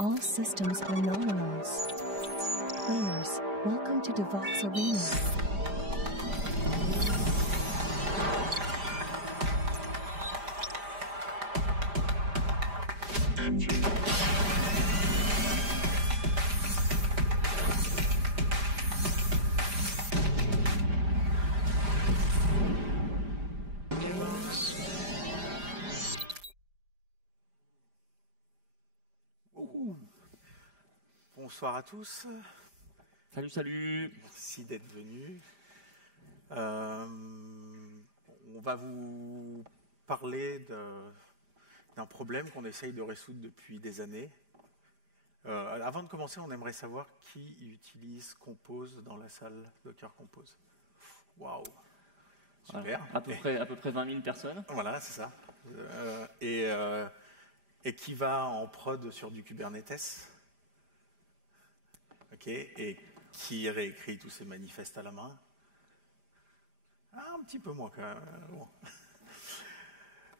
All systems are nominals. Players, welcome to Devox Arena. Bonsoir à tous. Salut, salut. Merci d'être venus. On va vous parler d'un problème qu'on essaye de résoudre depuis des années. Avant de commencer, on aimerait savoir qui utilise Compose dans la salle Docker Compose. Waouh. Super. Voilà, à peu près 20 000 personnes. Voilà, c'est ça. Et qui va en prod sur du Kubernetes. Ok, et qui réécrit tous ces manifestes à la main? Un petit peu moins quand même.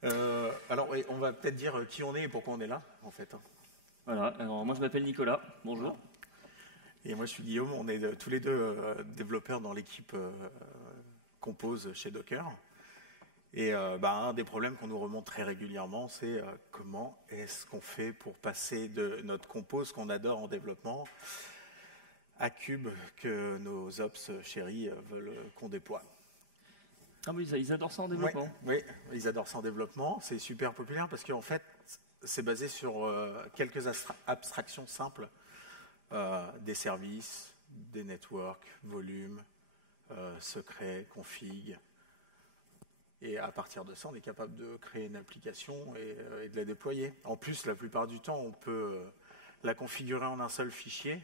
Bon. Alors, on va peut-être dire qui on est et pourquoi on est là, en fait. Voilà, alors moi je m'appelle Nicolas, bonjour. Voilà. Et moi je suis Guillaume, on est tous les deux développeurs dans l'équipe Compose chez Docker. Et un des problèmes qu'on nous remonte très régulièrement, c'est comment est-ce qu'on fait pour passer de notre Compose qu'on adore en développement à Cube que nos ops chéris veulent qu'on déploie. Ah oui, ils adorent ça en développement. Oui, ils adorent ça en développement. C'est super populaire parce qu'en fait, c'est basé sur quelques abstractions simples, des services, des networks, volumes, secrets, config. Et à partir de ça, on est capable de créer une application et de la déployer. En plus, la plupart du temps, on peut la configurer en un seul fichier.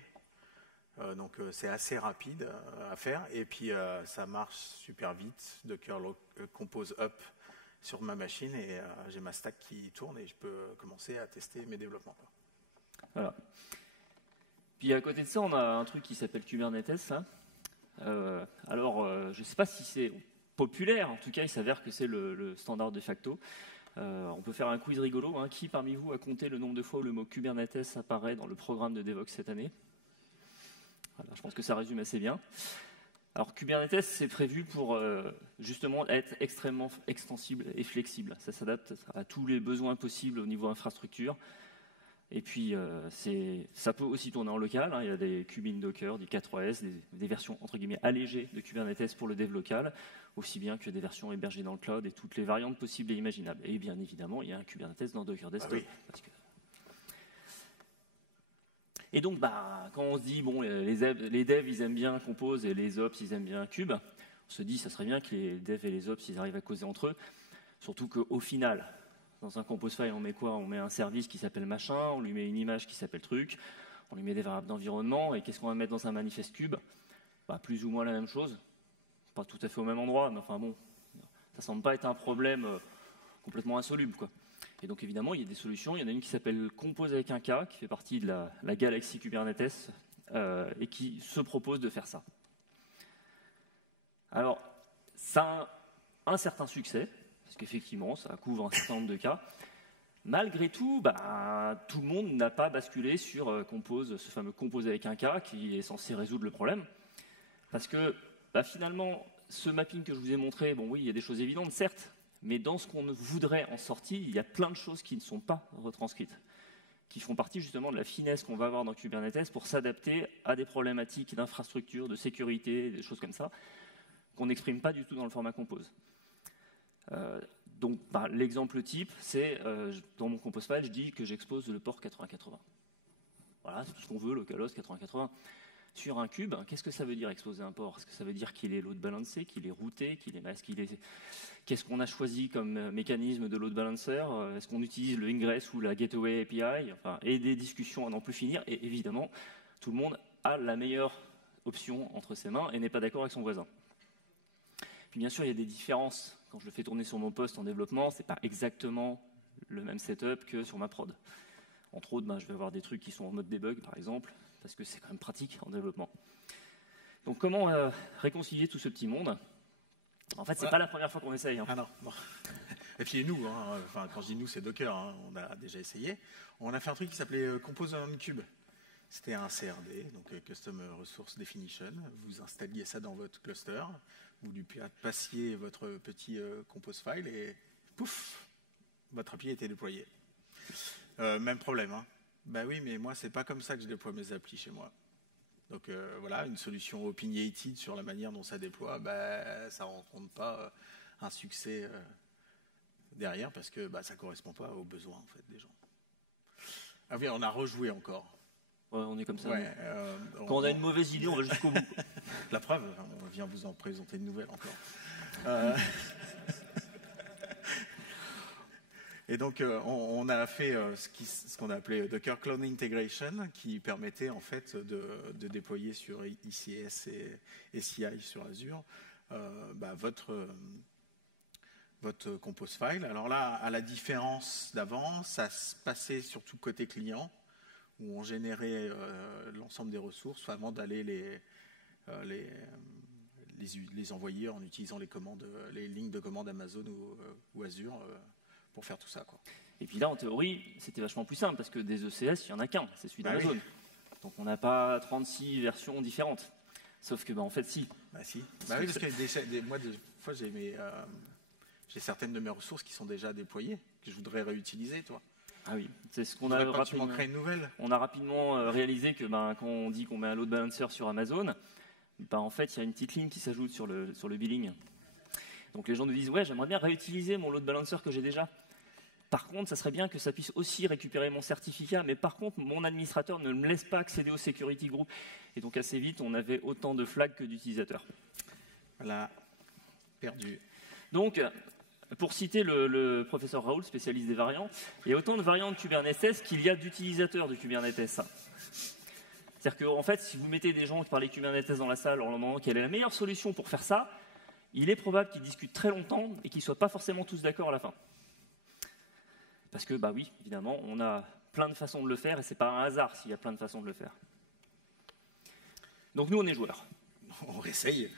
Donc c'est assez rapide à faire et puis ça marche super vite. Docker Compose Up sur ma machine et j'ai ma stack qui tourne et je peux commencer à tester mes développements. Voilà. Puis à côté de ça, on a un truc qui s'appelle Kubernetes. Je ne sais pas si c'est populaire, en tout cas il s'avère que c'est le standard de facto. On peut faire un quiz rigolo. Hein. Qui parmi vous a compté le nombre de fois où le mot Kubernetes apparaît dans le programme de Devox cette année? Voilà, je pense que ça résume assez bien. Alors Kubernetes, c'est prévu pour justement être extrêmement extensible et flexible. Ça s'adapte à tous les besoins possibles au niveau infrastructure. Et puis, ça peut aussi tourner en local. Hein. Il y a des Kubin Docker, des K3s, des versions entre guillemets allégées de Kubernetes pour le dev local, aussi bien que des versions hébergées dans le cloud et toutes les variantes possibles et imaginables. Et bien évidemment, il y a un Kubernetes dans Docker Desktop. Ah oui. Et donc, quand on se dit, bon, les devs, ils aiment bien Compose et les ops, ils aiment bien Kube, on se dit, ça serait bien que les devs et les ops, ils arrivent à causer entre eux. Surtout qu'au final, dans un Compose file, on met quoi? On met un service qui s'appelle machin, on lui met une image qui s'appelle truc, on lui met des variables d'environnement, et qu'est-ce qu'on va mettre dans un manifeste Kube? Plus ou moins la même chose. Pas tout à fait au même endroit, mais enfin bon, ça semble pas être un problème complètement insoluble, quoi. Et donc évidemment, il y a des solutions. Il y en a une qui s'appelle Compose avec un K, qui fait partie de la galaxie Kubernetes, et qui se propose de faire ça. Alors, ça a un certain succès, parce qu'effectivement, ça couvre un certain nombre de cas. Malgré tout, tout le monde n'a pas basculé sur Compose, ce fameux Compose avec un K, qui est censé résoudre le problème. Parce que finalement, ce mapping que je vous ai montré, bon oui, il y a des choses évidentes, certes, mais dans ce qu'on voudrait en sortie, il y a plein de choses qui ne sont pas retranscrites, qui font partie justement de la finesse qu'on va avoir dans Kubernetes pour s'adapter à des problématiques d'infrastructure, de sécurité, des choses comme ça, qu'on n'exprime pas du tout dans le format Compose. Donc l'exemple type, c'est dans mon Compose file, je dis que j'expose le port 8080. Voilà, c'est tout ce qu'on veut, localhost 8080. Sur un cube, qu'est-ce que ça veut dire exposer un port? Est-ce que ça veut dire qu'il est load balancé, qu'il est routé, qu'il est masqué, qu'est-ce qu'on a choisi comme mécanisme de load balancer? Est-ce qu'on utilise le ingress ou la gateway API? Et des discussions à n'en plus finir. Et évidemment, tout le monde a la meilleure option entre ses mains et n'est pas d'accord avec son voisin. Puis bien sûr, il y a des différences. Quand je le fais tourner sur mon poste en développement, c'est pas exactement le même setup que sur ma prod. Entre autres, je vais avoir des trucs qui sont en mode debug, par exemple, parce que c'est quand même pratique en développement. Donc comment réconcilier tout ce petit monde? En fait, c'est pas la première fois qu'on essaye. Hein. Ah non. Et puis nous, hein, enfin, quand je dis nous, c'est Docker, hein, on a déjà essayé. On a fait un truc qui s'appelait Compose on Cube. C'était un CRD, donc Custom Resource Definition. Vous installiez ça dans votre cluster, vous lui passiez votre petit compose file et pouf, votre appli était déployée. Même problème. Hein. Bah oui, mais moi, c'est pas comme ça que je déploie mes applis chez moi. Donc voilà, une solution opinionated sur la manière dont ça déploie, ça ne rencontre pas un succès derrière parce que ça ne correspond pas aux besoins en fait, des gens. Ah oui, on a rejoué encore. Ouais, on est comme ça. Ouais, quand on a une mauvaise idée, on va jusqu'au bout. La preuve, on vient vous en présenter une nouvelle encore. Et donc, on a fait ce qu'on a appelé Docker Cloud Integration, qui permettait en fait de déployer sur ICS et CI sur Azure votre compose file. Alors là, à la différence d'avant, ça se passait surtout côté client, où on générait l'ensemble des ressources avant d'aller les envoyer en utilisant les lignes de commande Amazon ou Azure pour faire tout ça, quoi. Et puis là, en théorie, c'était vachement plus simple parce que des ECS, il n'y en a qu'un, c'est celui d'Amazon. Oui. Donc on n'a pas 36 versions différentes. Sauf que, en fait, si. Si. Oui, parce que moi, des fois, j'ai certaines de mes ressources qui sont déjà déployées, que je voudrais réutiliser, toi. Ah oui, c'est ce qu'on a rapidement. Tu une nouvelle. On a rapidement réalisé que quand on dit qu'on met un load balancer sur Amazon, en fait, il y a une petite ligne qui s'ajoute sur le billing. Donc les gens nous disent ouais, j'aimerais bien réutiliser mon load balancer que j'ai déjà. Par contre, ça serait bien que ça puisse aussi récupérer mon certificat, mais par contre, mon administrateur ne me laisse pas accéder au security group. Et donc assez vite, on avait autant de flags que d'utilisateurs. Voilà, perdu. Donc, pour citer le professeur Raoul, spécialiste des variants, il y a autant de variantes de Kubernetes qu'il y a d'utilisateurs de Kubernetes. C'est-à-dire qu'en fait, si vous mettez des gens qui parlent Kubernetes dans la salle en leur demandant quelle est la meilleure solution pour faire ça, il est probable qu'ils discutent très longtemps et qu'ils ne soient pas forcément tous d'accord à la fin. Parce que, oui, évidemment, on a plein de façons de le faire et ce n'est pas un hasard s'il y a plein de façons de le faire. Donc nous, on est joueurs. On essaye.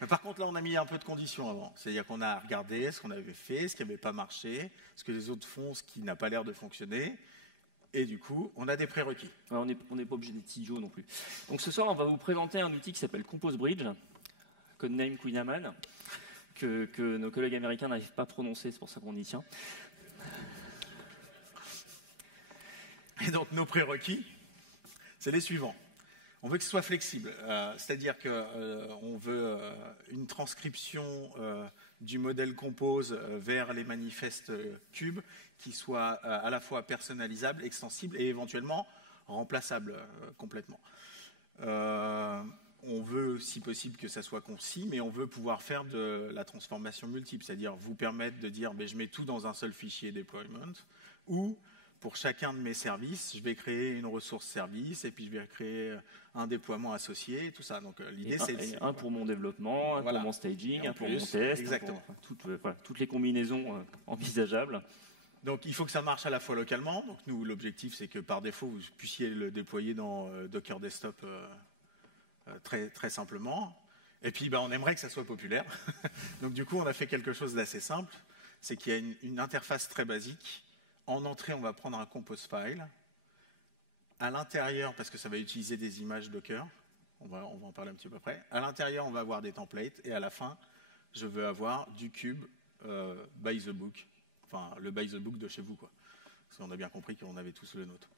Mais par contre, là, on a mis un peu de conditions avant. C'est-à-dire qu'on a regardé ce qu'on avait fait, ce qui n'avait pas marché, ce que les autres font, ce qui n'a pas l'air de fonctionner. Et du coup, on a des prérequis. Ouais, on n'est pas obligé d'être idiots non plus. Donc ce soir, on va vous présenter un outil qui s'appelle Compose Bridge, codename Quinaman, que nos collègues américains n'arrivent pas à prononcer, c'est pour ça qu'on y tient. Et donc, nos prérequis, c'est les suivants. On veut que ce soit flexible, c'est-à-dire qu'on veut une transcription du modèle Compose vers les manifestes cubes qui soit à la fois personnalisable, extensible et éventuellement remplaçable complètement. On veut, si possible, que ça soit concis, mais on veut pouvoir faire de la transformation multiple, c'est-à-dire vous permettre de dire je mets tout dans un seul fichier deployment, ou pour chacun de mes services, je vais créer une ressource service et puis je vais créer un déploiement associé et tout ça. Donc l'idée c'est un pour mon développement, un pour mon staging, un pour mon test, exactement. Toutes les combinaisons envisageables. Donc il faut que ça marche à la fois localement. Donc nous l'objectif c'est que par défaut vous puissiez le déployer dans Docker Desktop très très simplement. Et puis on aimerait que ça soit populaire. Donc du coup on a fait quelque chose d'assez simple, c'est qu'il y a une interface très basique. En entrée, on va prendre un compose file. À l'intérieur, parce que ça va utiliser des images Docker, on va en parler un petit peu après. À l'intérieur, on va avoir des templates. Et à la fin, je veux avoir du cube by the book. Enfin, le by the book de chez vous, quoi. Parce qu'on a bien compris qu'on avait tous le nôtre.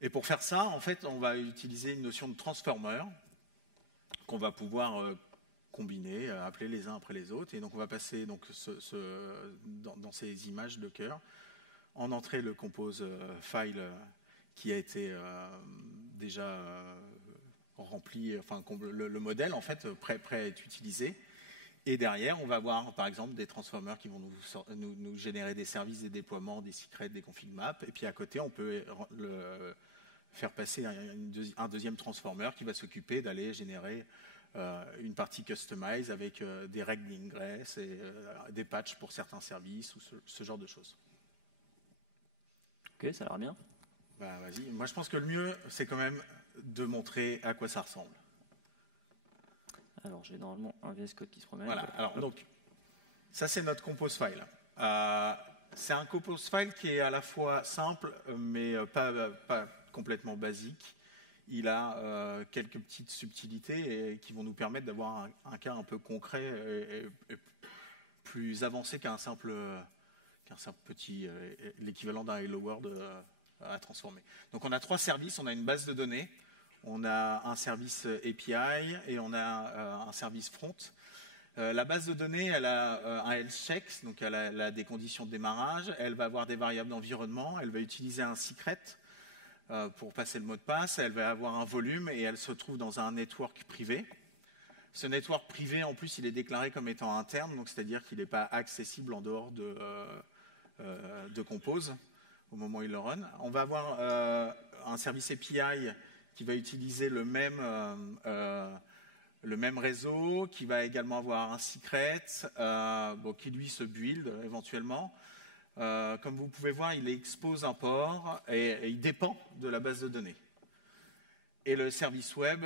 Et pour faire ça, en fait, on va utiliser une notion de transformer qu'on va pouvoir combiner, appeler les uns après les autres. Et donc, on va passer dans ces images Docker, en entrée le compose file qui a été déjà rempli, enfin, le modèle, en fait, prêt à être utilisé. Et derrière, on va avoir, par exemple, des transformers qui vont nous générer des services, des déploiements, des secrets, des config maps. Et puis, à côté, on peut faire passer un deuxième transformer qui va s'occuper d'aller générer une partie customize avec des règles d'ingress et des patchs pour certains services ou ce genre de choses. Ok, ça a l'air bien. Vas-y. Moi, je pense que le mieux, c'est quand même de montrer à quoi ça ressemble. Alors, j'ai normalement un VS Code qui se promène. Voilà. Alors, donc, Ça, c'est notre compose file. C'est un compose file qui est à la fois simple, mais pas complètement basique. Il a quelques petites subtilités qui vont nous permettre d'avoir un cas un peu concret et plus avancé qu'un simple petit, l'équivalent d'un Hello World à transformer. Donc on a 3 services, on a une base de données, on a un service API et on a un service front. La base de données, elle a un health check, donc elle a des conditions de démarrage, elle va avoir des variables d'environnement, elle va utiliser un secret pour passer le mot de passe, elle va avoir un volume et elle se trouve dans un network privé. Ce network privé, en plus, il est déclaré comme étant interne, donc c'est-à-dire qu'il n'est pas accessible en dehors de Compose au moment où il le run. On va avoir un service API qui va utiliser le même réseau, qui va également avoir un secret, qui lui se build éventuellement. Comme vous pouvez voir, il expose un port et il dépend de la base de données. Et le service web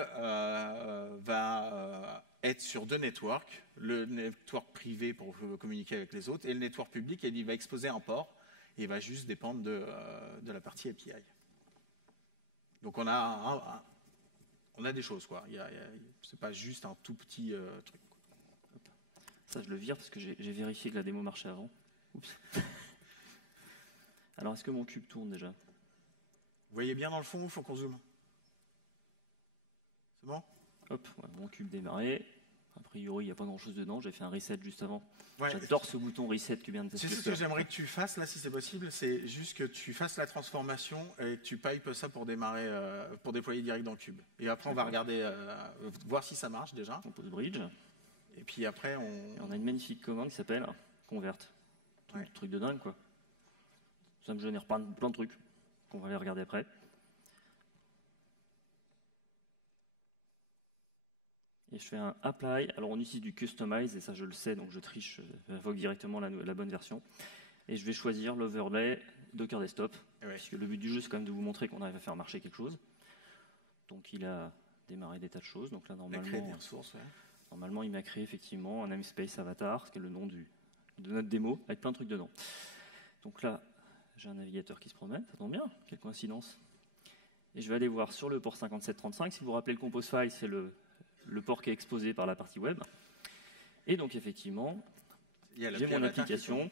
va être sur 2 networks, le network privé pour communiquer avec les autres et le network public, et il va exposer un port et il va juste dépendre de la partie API. Donc on a des choses, quoi. C'est pas juste un tout petit truc. Ça, je le vire parce que j'ai vérifié que la démo marchait avant. Oups. Alors, est-ce que mon cube tourne déjà? Vous voyez bien dans le fond ou il faut qu'on zoome? C'est bon? Hop, ouais, mon cube démarré. A priori, il n'y a pas grand-chose dedans. J'ai fait un reset juste avant. Ouais. J'adore ce bouton reset Kubernetes. C'est ce que j'aimerais que tu fasses, là, si c'est possible. C'est juste que tu fasses la transformation et que tu pipes ça pour démarrer, pour déployer direct dans le cube. Et après, on va regarder, voir si ça marche déjà. On pose bridge. Et puis après, Et on a une magnifique commande qui s'appelle convert. Truc de dingue, quoi. Ça me génère plein de trucs qu'on va aller regarder après. Et je fais un apply. Alors on utilise du customize, et ça je le sais, donc je triche, j'invoque directement la bonne version. Et je vais choisir l'overlay Docker Desktop, puisque le but du jeu c'est quand même de vous montrer qu'on arrive à faire marcher quelque chose. Donc il a démarré des tas de choses. Donc là normalement il m'a créé effectivement un namespace avatar, qui est le nom de notre démo, avec plein de trucs dedans. Donc là, j'ai un navigateur qui se promène, ça tombe bien, quelle coïncidence. Et je vais aller voir sur le port 5735, si vous vous rappelez le compose file, c'est le port qui est exposé par la partie web. Et donc effectivement, j'ai mon application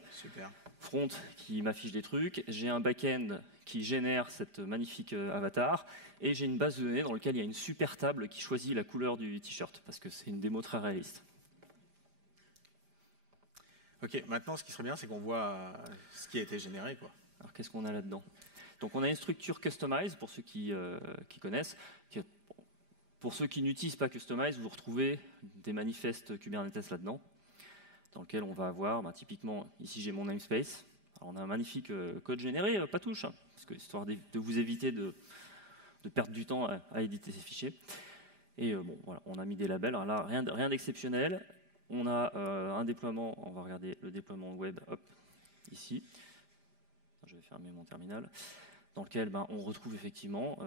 front qui m'affiche des trucs, j'ai un back-end qui génère cette magnifique avatar, et j'ai une base de données dans laquelle il y a une super table qui choisit la couleur du t-shirt, parce que c'est une démo très réaliste. Ok, maintenant ce qui serait bien, c'est qu'on voit ce qui a été généré, quoi. Alors qu'est-ce qu'on a là-dedans? Donc on a une structure customize, pour ceux qui connaissent. Pour ceux qui n'utilisent pas customize, vous retrouvez des manifestes Kubernetes là-dedans, dans lequel on va avoir, typiquement, ici j'ai mon namespace. Alors on a un magnifique code généré, pas touche, parce que, histoire de vous éviter de perdre du temps à éditer ces fichiers. Et voilà, on a mis des labels. Alors là, rien d'exceptionnel. On a un déploiement, on va regarder le déploiement web, hop, ici. Je vais fermer mon terminal, dans lequel on retrouve effectivement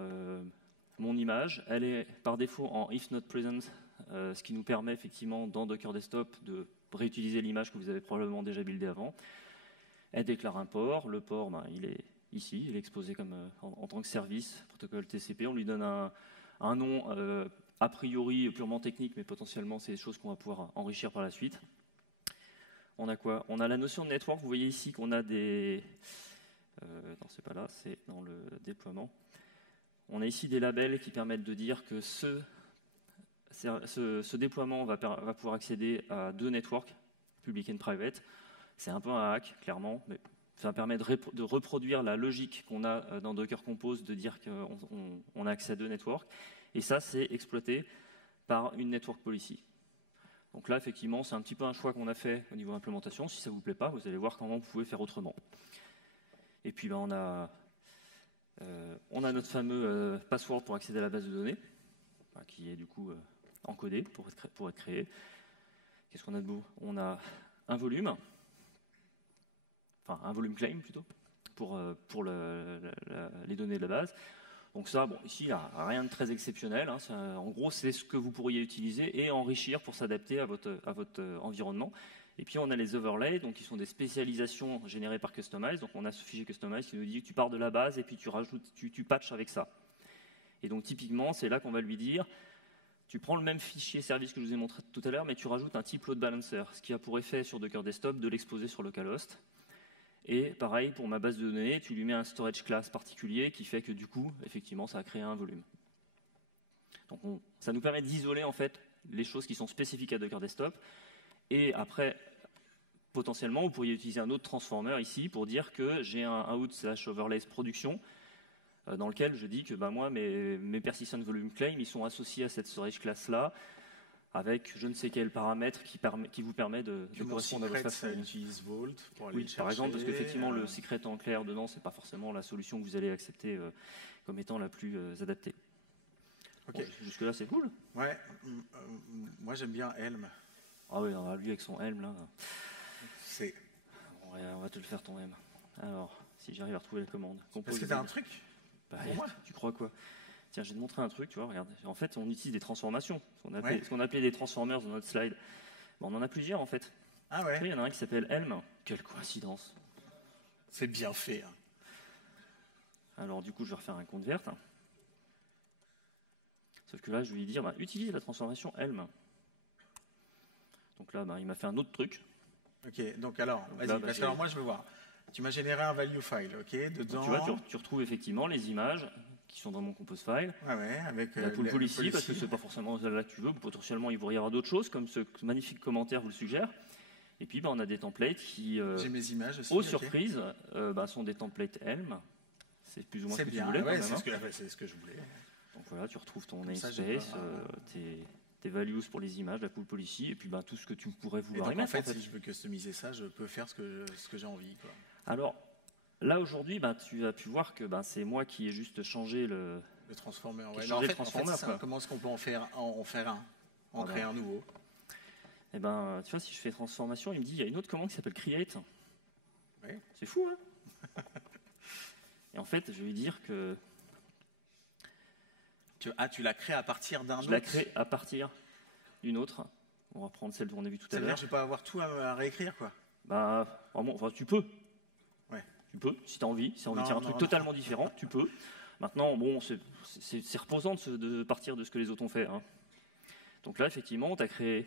mon image. Elle est par défaut en if not present, ce qui nous permet effectivement dans Docker Desktop de réutiliser l'image que vous avez probablement déjà buildée avant. Elle déclare un port. Le port, il est ici, il est exposé comme en tant que service, protocole TCP. On lui donne un nom a priori purement technique, mais potentiellement c'est des choses qu'on va pouvoir enrichir par la suite. On a quoi? On a la notion de network. Vous voyez ici qu'on a des... non, c'est pas là, c'est dans le déploiement. On a ici des labels qui permettent de dire que ce déploiement va pouvoir accéder à 2 networks, public and private. C'est un peu un hack, clairement, mais ça permet de reproduire la logique qu'on a dans Docker Compose, de dire qu'on a accès à 2 networks. Et ça, c'est exploité par une network policy. Donc là, effectivement, c'est un petit peu un choix qu'on a fait au niveau implémentation. Si ça ne vous plaît pas, vous allez voir comment vous pouvez faire autrement. Et puis, on a notre fameux password pour accéder à la base de données, qui est du coup encodé pour être créé. Qu'est-ce qu'on a de beau? On a un volume, enfin un volume claim plutôt, pour les données de la base. Donc ça, bon, ici, il n'y a rien de très exceptionnel. Hein. En gros, c'est ce que vous pourriez utiliser et enrichir pour s'adapter à votre environnement. Et puis, on a les overlays, donc qui sont des spécialisations générées par Customize. Donc, on a ce fichier Customize qui nous dit que tu pars de la base et puis tu rajoutes, tu patches avec ça. Et donc, typiquement, c'est là qu'on va lui dire, tu prends le même fichier service que je vous ai montré tout à l'heure, mais tu rajoutes un type load balancer, ce qui a pour effet sur Docker Desktop de l'exposer sur localhost. Et pareil, pour ma base de données, tu lui mets un storage class particulier qui fait que du coup, effectivement, ça a créé un volume. Donc ça nous permet d'isoler en fait les choses qui sont spécifiques à Docker Desktop. Et après, potentiellement, vous pourriez utiliser un autre transformer ici pour dire que j'ai un out/overlays production dans lequel je dis que moi, mes persistent volume claim, ils sont associés à cette storage class là, avec je ne sais quel paramètre qui vous permet de correspondre à votre ça utilise Vault pour aller oui, le chercher. par exemple, parce qu'effectivement, le secret en clair dedans, c'est pas forcément la solution que vous allez accepter comme étant la plus adaptée. Ok. Bon, jusque-là, c'est cool. Ouais, moi j'aime bien Helm. Ah oui, lui avec son Helm, là. C'est... On va te le faire ton Helm. Alors, si j'arrive à retrouver la commande. Parce que t'as un truc pour moi. Tu crois quoi? Tiens, je vais te montrer un truc, tu vois, regarde. En fait, on utilise des transformations, ce qu'on appelait des transformers dans notre slide. Bon, on en a plusieurs, en fait. Ah ouais. Il y en a un qui s'appelle Helm. Quelle coïncidence. C'est bien fait. Hein. Alors, du coup, je vais refaire un compte vert. Sauf que là, je vais lui dire, utilise la transformation Helm. Donc là, il m'a fait un autre truc. Ok, donc alors, vas-y, là, parce que alors moi je veux voir. Tu m'as généré un value file, ok, dedans... Donc, tu vois, tu retrouves effectivement les images qui sont dans mon compose file. Ouais, avec la pool policy, parce que c'est pas forcément là que tu veux. Potentiellement, il pourrait y avoir d'autres choses, comme ce magnifique commentaire vous le suggère. Et puis, on a des templates qui, j'ai mes images aussi, aux surprises, sont des templates Helm. C'est plus ou moins ce que tu voulais. Ouais, quand même, c'est ce que je voulais. Donc voilà, tu retrouves ton namespace, tes values pour les images, la pool policy, et puis tout ce que tu pourrais vouloir y mettre. En fait, si je veux customiser ça, je peux faire ce que j'ai envie. Quoi. Alors, là aujourd'hui, tu as pu voir que c'est moi qui ai juste changé le transformer. Ouais. En fait, comment est-ce qu'on peut en faire un, créer un nouveau? Eh ben, tu vois, si je fais transformation, il me dit il y a une autre commande qui s'appelle create. Ouais. C'est fou, hein? Et en fait, je vais lui dire que tu l'as créé à partir d'un autre. Je l'ai créé à partir d'une autre. On va prendre celle qu'on a vue tout à l'heure. C'est-à-dire que je vais pas avoir tout à réécrire, quoi. Tu peux. Ouais. Tu peux, si tu as envie. Si tu as envie de faire un truc totalement différent, tu peux. Maintenant, c'est reposant de partir de ce que les autres ont fait. Hein. Donc là, effectivement, tu as créé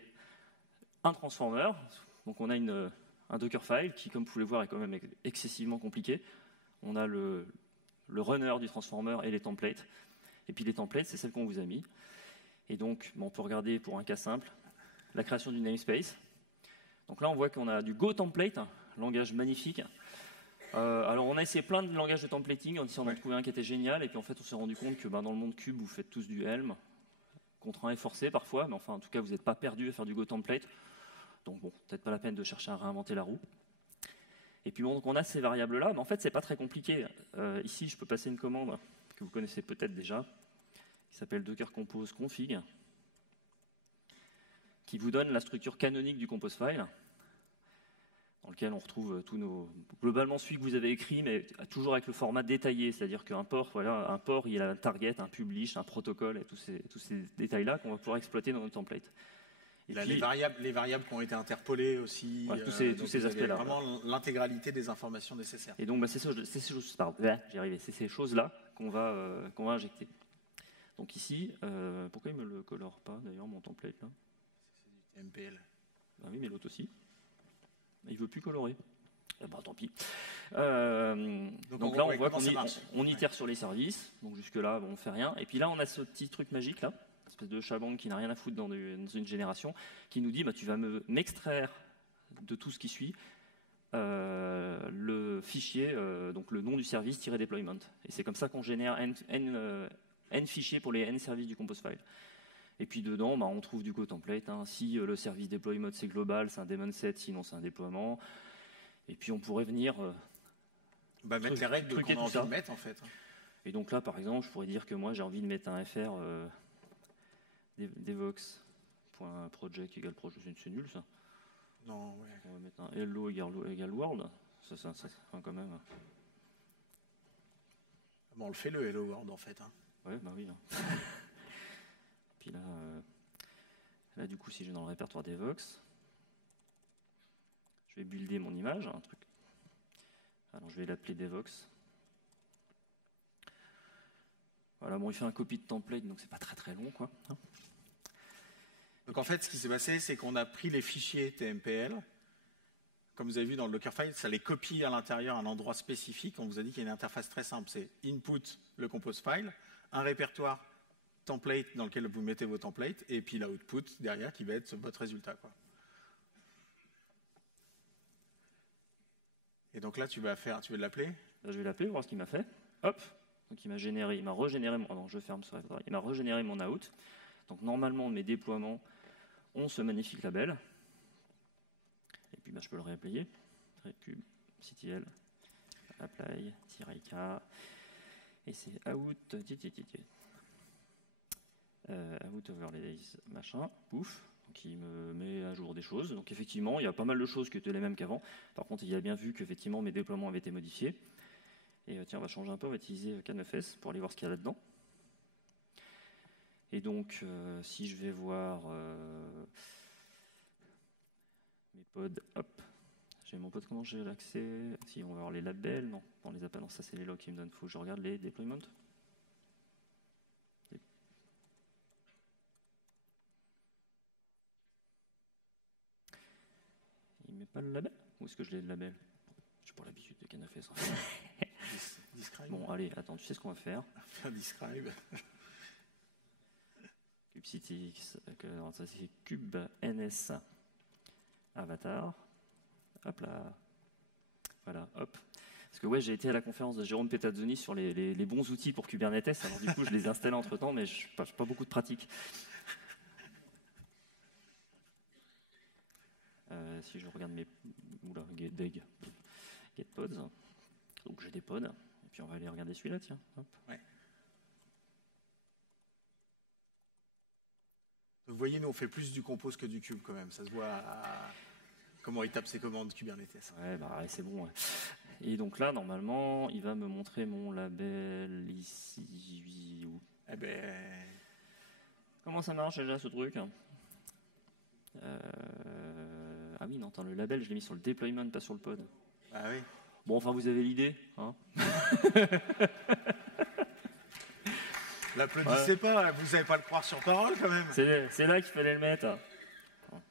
un transformer. Donc on a un Dockerfile qui, comme vous pouvez le voir, est quand même excessivement compliqué. On a le runner du transformer et les templates. Et puis les templates, c'est celles qu'on vous a mis. Et donc, on peut regarder pour un cas simple, la création du namespace. Donc là, on voit qu'on a du Go template, un langage magnifique. Alors, on a essayé plein de langages de templating, on en a trouvé un qui était génial. Et puis en fait, on s'est rendu compte que dans le monde cube, vous faites tous du Helm, contraint et forcé parfois, mais enfin, en tout cas, vous n'êtes pas perdu à faire du Go template. Donc bon, peut-être pas la peine de chercher à réinventer la roue. Et puis donc on a ces variables-là, mais en fait, c'est pas très compliqué. Ici, je peux passer une commande que vous connaissez peut-être déjà, qui s'appelle Docker Compose config, qui vous donne la structure canonique du compose file, dans lequel on retrouve globalement celui que vous avez écrit, mais toujours avec le format détaillé, c'est-à-dire qu'un port, il a un target, un publish, un protocole, et tous ces détails-là qu'on va pouvoir exploiter dans notre template. Et puis, les variables qui ont été interpolées aussi, voilà, tous ces aspects-là. Vraiment l'intégralité des informations nécessaires. Et donc, c'est ces choses-là qu'on va injecter. Donc ici, pourquoi il ne me le colore pas d'ailleurs mon template là? C'est du MPL. Oui, mais l'autre aussi. Il ne veut plus colorer. Tant pis. Donc là, on voit qu'on itère sur les services. Donc jusque-là, on ne fait rien. Et puis là, on a ce petit truc magique là, une espèce de chabang qui n'a rien à foutre dans une génération, qui nous dit tu vas m'extraire de tout ce qui suit le fichier, donc le nom du service -deployment. Et c'est comme ça qu'on génère n fichiers pour les n services du compose file. Et puis dedans, on trouve du Go template. Hein. Si le service deploy c'est global, c'est un daemon set, sinon c'est un déploiement. Et puis on pourrait venir mettre les règles qu'on a envie de mettre en fait. Et donc là, par exemple, je pourrais dire que moi j'ai envie de mettre un fr devox.project égale project. C'est nul ça. Non, ouais. On va mettre un hello égale world. Ça quand même. Bon, on le fait le Hello World en fait. Hein. Ouais, bah oui. Hein. Puis là, du coup, si je vais dans le répertoire Devox, je vais builder mon image, un truc. Alors, je vais l'appeler Devox. Voilà, bon, il fait un copy de template, donc c'est pas très très long, quoi. Hein. Donc en fait, ce qui s'est passé, c'est qu'on a pris les fichiers TMPL. Comme vous avez vu dans le Dockerfile, ça les copie à l'intérieur à un endroit spécifique. On vous a dit qu'il y a une interface très simple. C'est input, le compose file, un répertoire template dans lequel vous mettez vos templates, et puis l'output derrière qui va être votre résultat, quoi. Et donc là, tu veux l'appeler? Là, je vais l'appeler, voir ce qu'il m'a fait. Hop. Donc il m'a régénéré mon. Non, je ferme ce répertoire. Il m'a régénéré mon out. Donc normalement, mes déploiements ont ce magnifique label. Et puis je peux le réapplier. Cube, CTL, apply, -ik, et c'est out, out overlays, machin, pouf. Donc il me met à jour des choses. Donc effectivement, il y a pas mal de choses qui étaient les mêmes qu'avant. Par contre, il a bien vu qu'effectivement mes déploiements avaient été modifiés. Et tiens, on va changer un peu, on va utiliser K9S pour aller voir ce qu'il y a là-dedans. Et donc, si je vais voir mes pods, hop, j'ai mon pod, comment j'ai l'accès? Si on va voir les labels, non, dans les appels, non, ça c'est les logs qui me donnent, faut que je regarde les deployments. Il met pas le label? Où est-ce que je l'ai le label? J'ai pas l'habitude de K9S. Describe. Bon, allez, attends, tu sais ce qu'on va faire? Faire describe. CubeCTX, ça c'est cube NS avatar. Hop là. Voilà, hop. Parce que ouais, j'ai été à la conférence de Jérôme Petazzoni sur les bons outils pour Kubernetes. Alors du coup, je les ai installés entre temps, mais je n'ai pas beaucoup de pratique. Si je regarde mes. Oula, get pods. Donc j'ai des pods. Et puis on va aller regarder celui-là, tiens. Hop. Ouais. Vous voyez, nous on fait plus du compose que du cube quand même. Ça se voit à comment il tape ses commandes Kubernetes. Ouais, bah c'est bon. Ouais. Et donc là, normalement, il va me montrer mon label ici. Eh ben. Comment ça marche déjà ce truc? Ah oui, non, attends, le label, je l'ai mis sur le deployment, pas sur le pod. Ah oui. Bon, enfin, vous avez l'idée, hein? L'applaudissez pas, vous n'allez pas le croire sur parole quand même. C'est là qu'il fallait le mettre.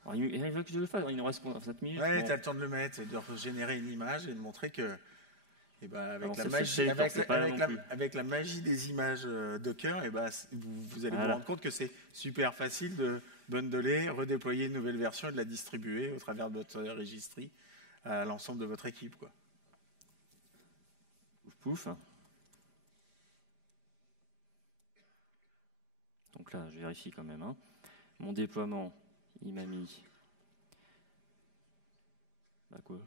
Alors, il veut que je le fasse, il nous reste 7 minutes. Ouais, bon. tu as le temps de le mettre, de générer une image et de montrer que, eh ben, avec la magie des images Docker, eh ben, vous allez vous rendre compte que c'est super facile de bundler, redéployer une nouvelle version et de la distribuer au travers de votre registry à l'ensemble de votre équipe, quoi. Pouf, pouf. Donc là, je vérifie quand même. Hein. Mon déploiement, il m'a mis... Bah quoi?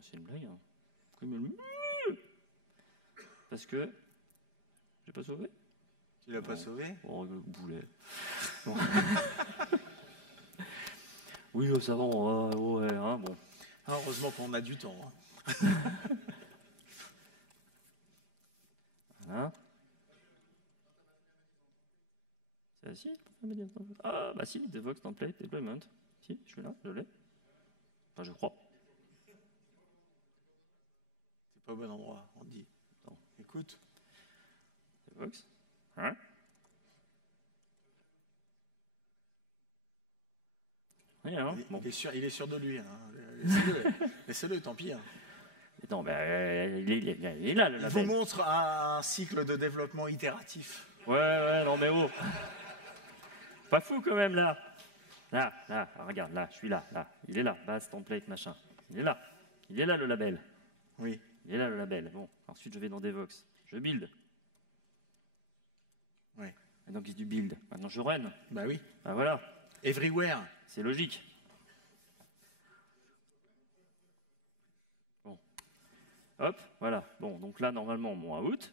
C'est une blague. Hein. Parce que... J'ai pas sauvé? Tu l'as pas sauvé? Oh, le boulet. Bon. Oui, ça va, ouais, hein, bon. Ah, heureusement qu'on a du temps. Hein. Voilà. C'est assis? Ah, bah si, Devox Template Deployment. Si, je suis là, je l'ai. Enfin, je crois. C'est pas au bon endroit, on dit. Non. Écoute. Devox. Hein? Rien, hein? Bon. Il est sûr de lui. Hein. Laissez-le, tant pis. Hein. Non, ben, il est là, le label. Il vous montre un cycle de développement itératif. Ouais, non, mais oh. Pas fou quand même, là. Là, regarde, là, je suis là. Il est là, base, template, machin. Il est là, le label. Oui. Il est là, le label. Bon, ensuite, je vais dans Devox. Je build. Oui. Et donc, il y a du build. Maintenant, je run. Bah oui. Bah voilà. Everywhere. C'est logique. Bon. Hop, voilà. Bon, donc là, normalement, mon out,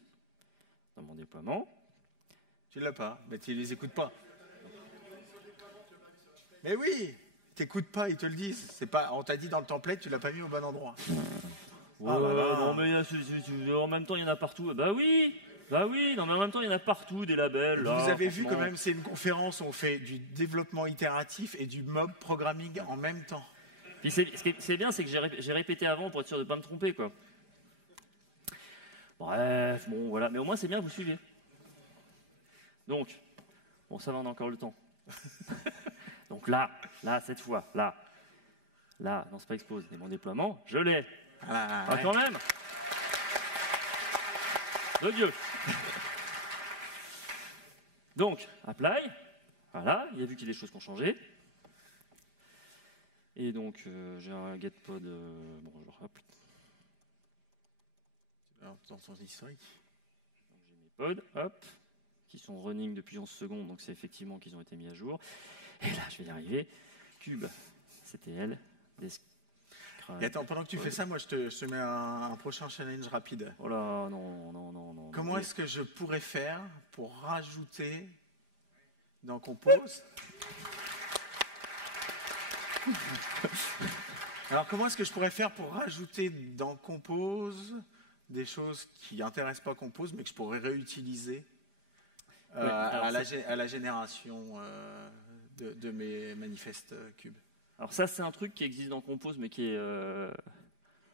dans mon déploiement. Tu l'as pas, mais tu les écoutes pas. Mais oui, t'écoutes pas, ils te le disent. C'est pas, on t'a dit dans le template, tu l'as pas mis au bon endroit. Ouais, non, mais en même temps, il y en a partout. Bah oui, Bah oui, non, mais en même temps, il y en a partout, des labels. Là, Vous avez vu franchement. quand même, c'est une conférence où on fait du développement itératif et du mob programming en même temps. Puis ce qui est bien, c'est que j'ai répété avant pour être sûr de ne pas me tromper, quoi. Bref, bon, voilà. Mais au moins, c'est bien, vous suivez. Donc, bon, ça va, on a encore le temps. Donc là, cette fois, là, non, c'est pas Expose, mais mon déploiement, je l'ai. Ah, Ah, quand même. De Dieu. Donc, apply. Voilà, il a vu qu'il y a des choses qui ont changé. Et donc, j'ai un getPod. Bon, hop. Dans ton historique. Donc, j'ai mes pods, hop, qui sont running depuis 11 secondes, donc c'est effectivement qu'ils ont été mis à jour. Et là, je vais y arriver. Cube, CTL, Et attends, pendant que tu fais ça, moi je te mets un prochain challenge rapide. Oh là, non. Comment est-ce que je pourrais faire pour rajouter dans Compose? Alors, comment est-ce que je pourrais faire pour rajouter dans Compose des choses qui n'intéressent pas Compose, mais que je pourrais réutiliser à la génération de mes manifestes cubes? Alors ça, c'est un truc qui existe dans Compose, mais qui est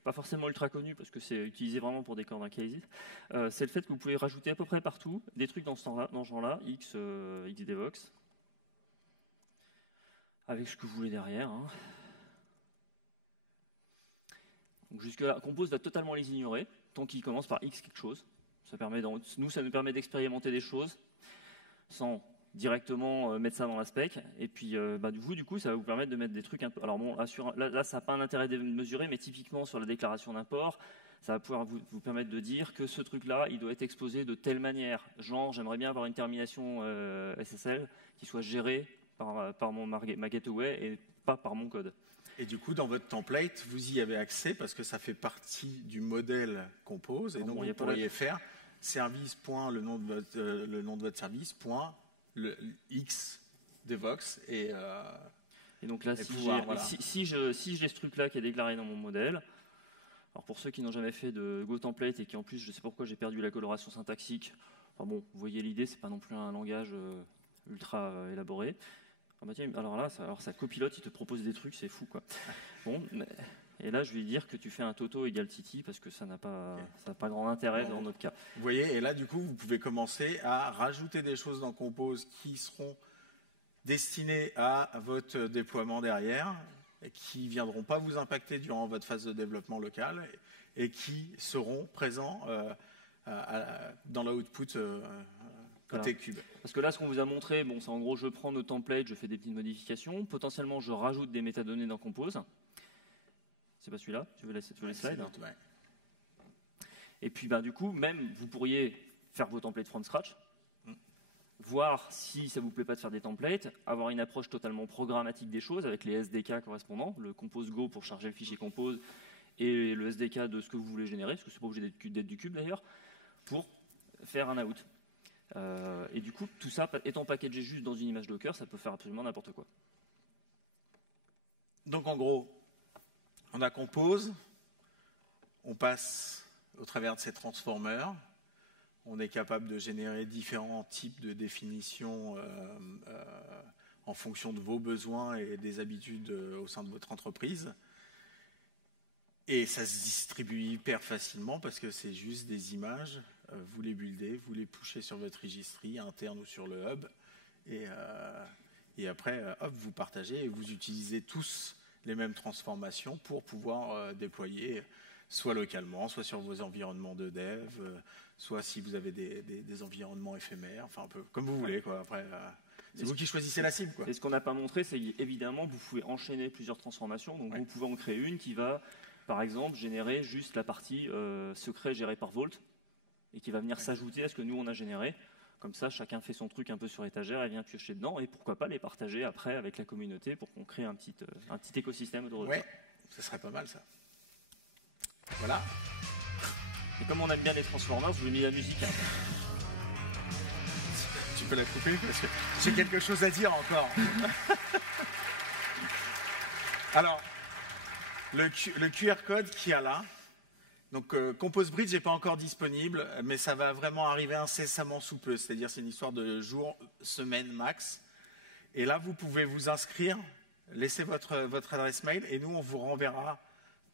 pas forcément ultra connu, parce que c'est utilisé vraiment pour des corner cases. C'est le fait que vous pouvez rajouter à peu près partout des trucs dans ce genre-là, Xdevox, avec ce que vous voulez derrière. Hein. Donc jusque-là, Compose va totalement les ignorer, tant qu'il commence par X quelque chose. Ça nous permet d'expérimenter des choses sans directement mettre ça dans la spec. Et puis, du coup, ça va vous permettre de mettre des trucs un peu... Alors bon, là ça n'a pas un intérêt de mesurer, mais typiquement sur la déclaration d'import, ça va pouvoir vous permettre de dire que ce truc-là, il doit être exposé de telle manière. Genre, j'aimerais bien avoir une termination SSL qui soit gérée par ma gateway et pas par mon code. Et du coup, dans votre template, vous y avez accès parce que ça fait partie du modèle Compose. Et donc, vous pourriez faire service. Le nom de votre service, le X Devox. Et donc là, si j'ai ce truc-là qui est déclaré dans mon modèle, alors pour ceux qui n'ont jamais fait de GoTemplate et qui en plus, je sais pas pourquoi j'ai perdu la coloration syntaxique, enfin bon, vous voyez l'idée, c'est pas non plus un langage ultra élaboré. Ah bah tiens, alors là, ça copilote, il te propose des trucs, c'est fou quoi. Bon, et là je vais dire que tu fais un toto égale Titi parce que ça n'a pas grand intérêt dans notre cas. Vous voyez, et là du coup vous pouvez commencer à rajouter des choses dans Compose qui seront destinées à votre déploiement derrière, et qui viendront pas vous impacter durant votre phase de développement local et qui seront présents dans l'output côté cube. Parce que là, ce qu'on vous a montré, bon, c'est en gros, je prends nos templates, je fais des petites modifications. Potentiellement, je rajoute des métadonnées dans Compose. C'est pas celui-là. Tu veux les slides? Ouais. Et puis, du coup, même, vous pourriez faire vos templates from scratch, voir si ça vous plaît pas de faire des templates, avoir une approche totalement programmatique des choses avec les SDK correspondants, le Compose Go pour charger le fichier Compose et le SDK de ce que vous voulez générer, parce que c'est pas obligé d'être du cube d'ailleurs, pour faire un out. Et du coup, tout ça étant packagé juste dans une image Docker, ça peut faire absolument n'importe quoi. Donc en gros, on a Compose, on passe au travers de ces transformers, on est capable de générer différents types de définitions en fonction de vos besoins et des habitudes au sein de votre entreprise. Et ça se distribue hyper facilement parce que c'est juste des images. Vous les buildez, vous les pushez sur votre registry interne ou sur le hub. Et après, hop, vous partagez et vous utilisez tous les mêmes transformations pour pouvoir déployer soit localement, soit sur vos environnements de dev, soit si vous avez des environnements éphémères, enfin un peu comme vous voulez, quoi. Après, c'est vous qui choisissez la cible, quoi. Et ce qu'on n'a pas montré, c'est évidemment vous pouvez enchaîner plusieurs transformations. Donc vous pouvez en créer une qui va, par exemple, générer juste la partie secret gérée par Vault et qui va venir s'ajouter à ce que nous on a généré. Comme ça, chacun fait son truc un peu sur étagère et vient piocher dedans. Et pourquoi pas les partager après avec la communauté pour qu'on crée un petit écosystème autour de ça. Ça serait pas mal ça. Voilà. Et comme on aime bien les Transformers, je vous ai mis la musique. Tu peux la couper parce que j'ai quelque chose à dire encore. Alors, le QR code qu'il y a là, Donc Compose Bridge n'est pas encore disponible, mais ça va vraiment arriver incessamment sous peu. C'est-à-dire c'est une histoire de jours, semaines max. Et là, vous pouvez vous inscrire, laisser votre adresse mail, et nous, on vous renverra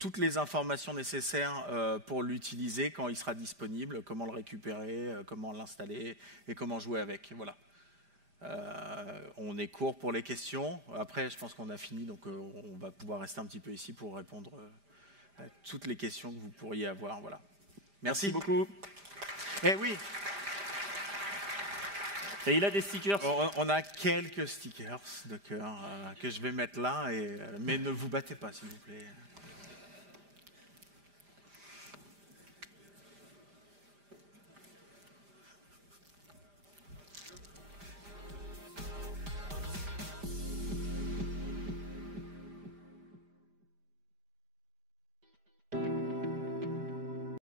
toutes les informations nécessaires pour l'utiliser quand il sera disponible, comment le récupérer, comment l'installer et comment jouer avec. Voilà. On est court pour les questions. Après, je pense qu'on a fini, donc on va pouvoir rester un petit peu ici pour répondre à toutes les questions que vous pourriez avoir. Voilà. Merci beaucoup. Eh oui, Et il a des stickers. on a quelques stickers de cœur que je vais mettre là, mais ne vous battez pas, s'il vous plaît.